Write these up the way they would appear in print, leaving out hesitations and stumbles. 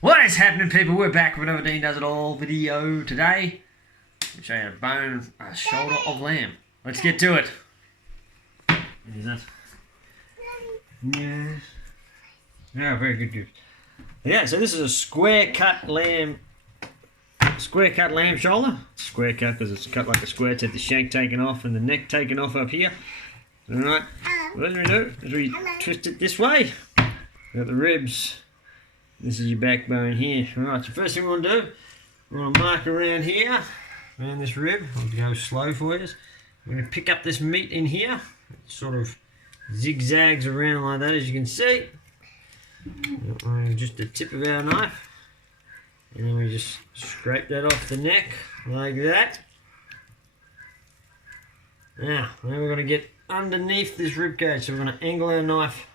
What is happening, people? We're back with another Dean Does It All video today. I'll show you a shoulder of lamb. Let's get to it. What is that? Yes. Yeah, very good. Yeah, so this is a square cut lamb shoulder. Square cut because it's cut like a square. It's had the shank taken off and the neck taken off up here. Alright, what do we do? Is we twist it this way. Got the ribs. This is your backbone here. Alright, so first thing we want to do, we're going to mark around here, around this rib. I'll go slow for you. We're going to pick up this meat in here. It sort of zigzags around like that, as you can see. Just the tip of our knife. And then we just scrape that off the neck, like that. Now we're going to get underneath this rib cage, so we're going to angle our knife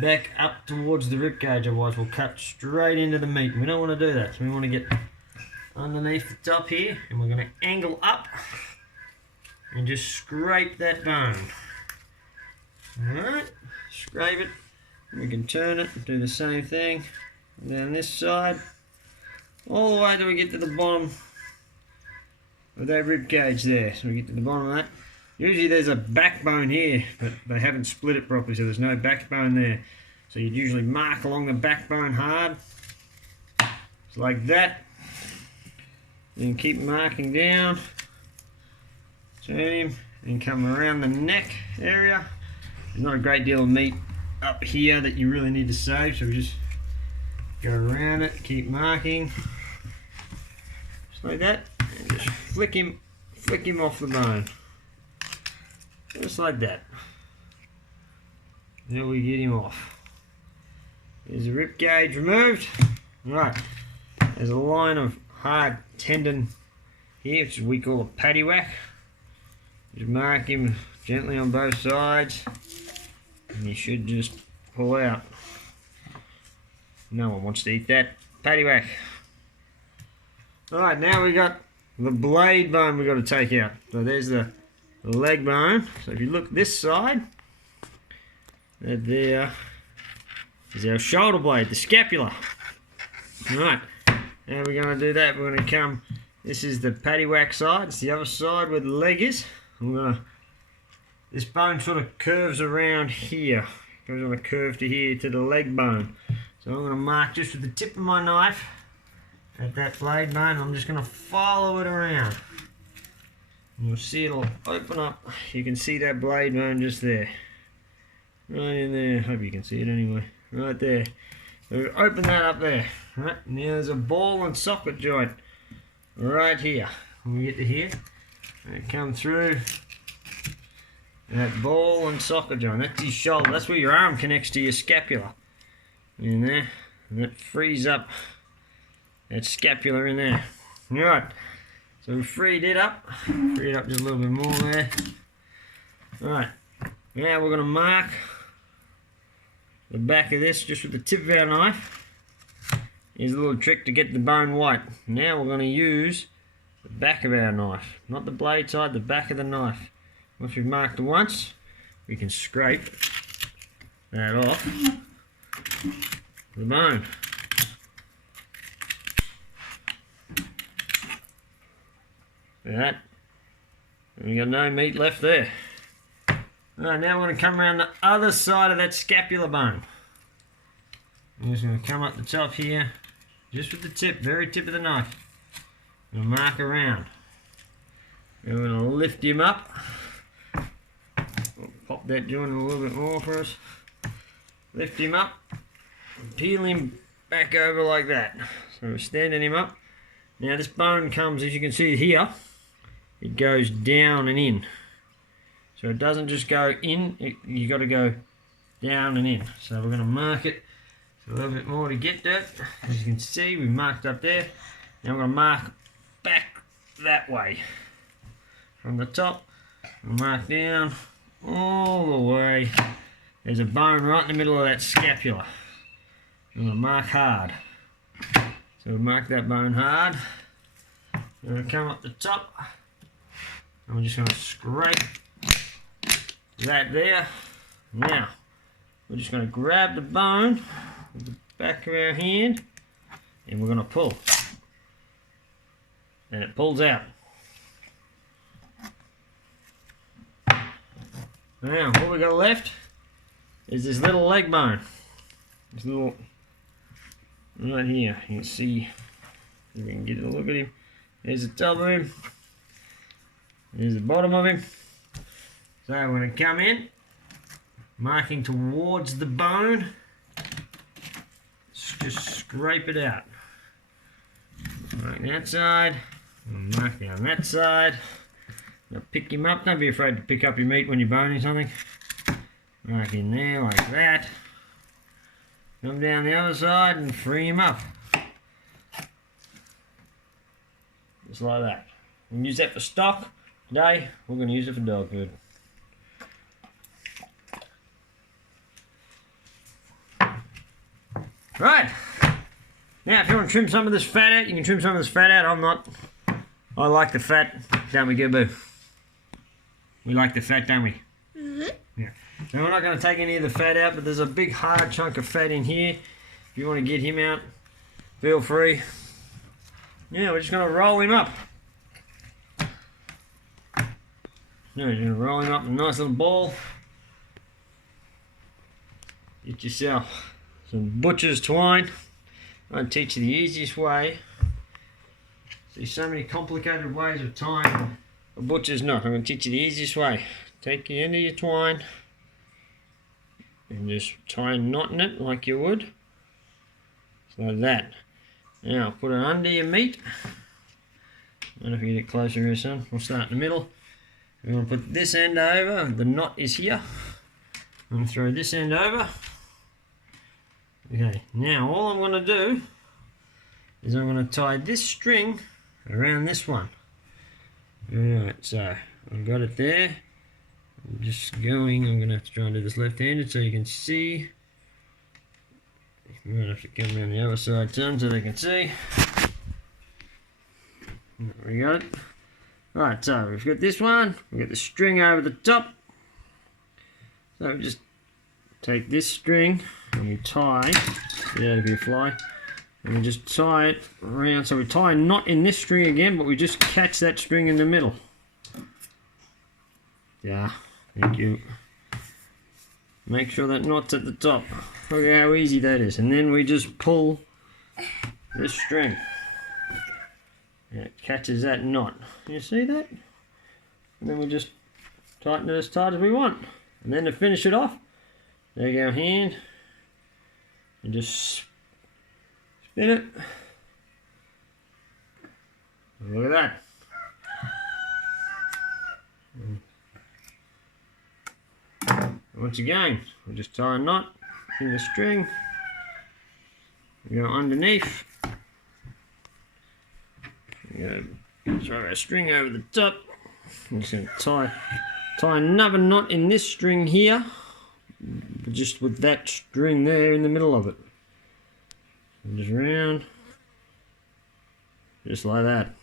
back up towards the rib cage, otherwise we'll cut straight into the meat. We don't want to do that, so we want to get underneath the top here, and we're going to angle up and just scrape that bone. Alright, scrape it. We can turn it and do the same thing down this side, all the way till we get to the bottom of that rib cage there. So we get to the bottom of that. Usually there's a backbone here, but they haven't split it properly, so there's no backbone there. So you'd usually mark along the backbone hard. It's like that. Then keep marking down. Turn him and come around the neck area. There's not a great deal of meat up here that you really need to save, so we just go around it, keep marking. Just like that. And just flick him off the bone. Just like that. Then we get him off. There's the rib cage removed. Right. There's a line of hard tendon here, which we call a paddywhack. Just mark him gently on both sides, and you should just pull out. No one wants to eat that paddywhack. Alright, now we got the blade bone we've got to take out. So there's the leg bone. So if you look this side, that there is our shoulder blade, the scapula. Alright, now we're going to do that. We're going to come, this is the paddywhack side, it's the other side where the leg is. This bone sort of curves around here, goes on a curve to here to the leg bone. So I'm going to mark just with the tip of my knife at that blade bone. I'm just going to follow it around. You'll see it'll open up. You can see that blade bone just there. Right in there. Hope you can see it anyway. Right there. So open that up there. Right. Now there's a ball and socket joint right here. When we get to here, and come through that ball and socket joint. That's your shoulder. That's where your arm connects to your scapula. In there. And that frees up that scapula in there. Right. So we freed it up just a little bit more there. Alright, now we're going to mark the back of this just with the tip of our knife. Here's a little trick to get the bone white. Now we're going to use the back of our knife, not the blade side, the back of the knife. Once we've marked it once, we can scrape that off the bone. That. And we got no meat left there. Alright, now we're going to come around the other side of that scapula bone. I'm just going to come up the top here, just with the tip, very tip of the knife. And mark around. And we're going to lift him up. We'll pop that joint a little bit more for us. Lift him up. Peel him back over like that. So we're standing him up. Now this bone comes, as you can see here, it goes down and in. So it doesn't just go in, you got to go down and in. So we're going to mark it a little bit more to get that. As you can see, we marked up there. Now we're going to mark back that way. From the top, we'll mark down all the way. There's a bone right in the middle of that scapula. We're going to mark hard. So we'll mark that bone hard. We're going to come up the top. And we're just going to scrape that there. Now, we're just going to grab the bone with the back of our hand and we're going to pull. And it pulls out. Now, what we got left is this little leg bone. This little, right here. You can see, if we can get a look at him. There's the top of him. There's the bottom of him. So we're going to come in, marking towards the bone. Just scrape it out. Mark that side, mark down that side. Now pick him up. Don't be afraid to pick up your meat when you're boning something. Mark in there like that. Come down the other side and free him up. Just like that. We can use that for stock. Today, we're going to use it for dog food. Right. Now, if you want to trim some of this fat out, you can trim some of this fat out. I'm not. I like the fat, don't we, Gibbo? We like the fat, don't we? Yeah. So we're not going to take any of the fat out, but there's a big hard chunk of fat in here. If you want to get him out, feel free. Yeah, we're just going to roll him up. No, you're going to roll him up in a nice little ball. Get yourself some butcher's twine. I'll teach you the easiest way. There's so many complicated ways of tying a butcher's knot. I'm going to teach you the easiest way. Take the end of your twine and just tie a knot in it like you would. Just like that. Now put it under your meat. I don't know if you get it closer here, son. We'll start in the middle. We're going to put this end over. The knot is here. I'm going to throw this end over. Okay, now all I'm going to do is I'm going to tie this string around this one. Alright, so I've got it there. I'm just going, I'm going to have to try and do this left-handed so you can see. I'm going to have to come around the other side, son, so they can see. There we got it. Right, so we've got this one. We've got the string over the top. So we just take this string and we tie, get out of here, fly, and we just tie it around. So we tie a knot in this string again, but we just catch that string in the middle. Yeah, thank you. Make sure that knot's at the top. Look at how easy that is. And then we just pull this string. And it catches that knot. You see that? And then we just tighten it as tight as we want. And then to finish it off, take our hand and just spin it. Look at that. Once again, we just tie a knot in the string. We go underneath. We go throw our string over the top. I'm just going to tie another knot in this string here, just with that string there in the middle of it. And just round, just like that.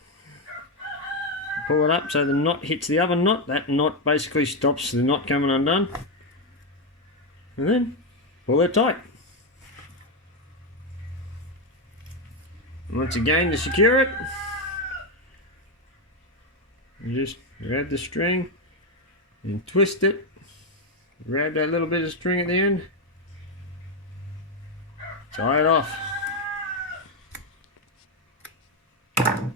Pull it up so the knot hits the other knot. That knot basically stops the knot coming undone. And then pull it tight. Once again, to secure it, you just grab the string and twist it. Grab that little bit of string at the end. Tie it off. And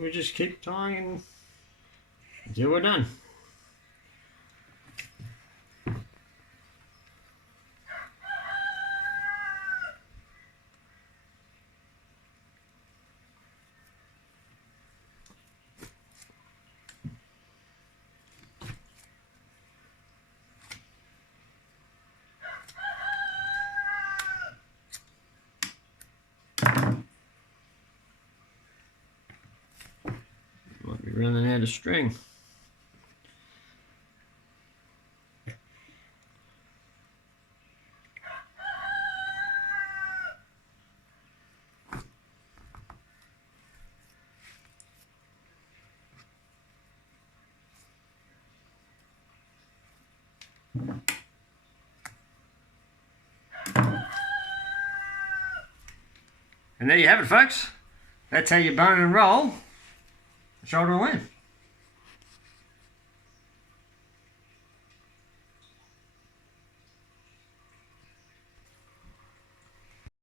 we just keep tying until we're done. Might be running out of string. And there you have it, folks. That's how you bone and roll a shoulder and limb.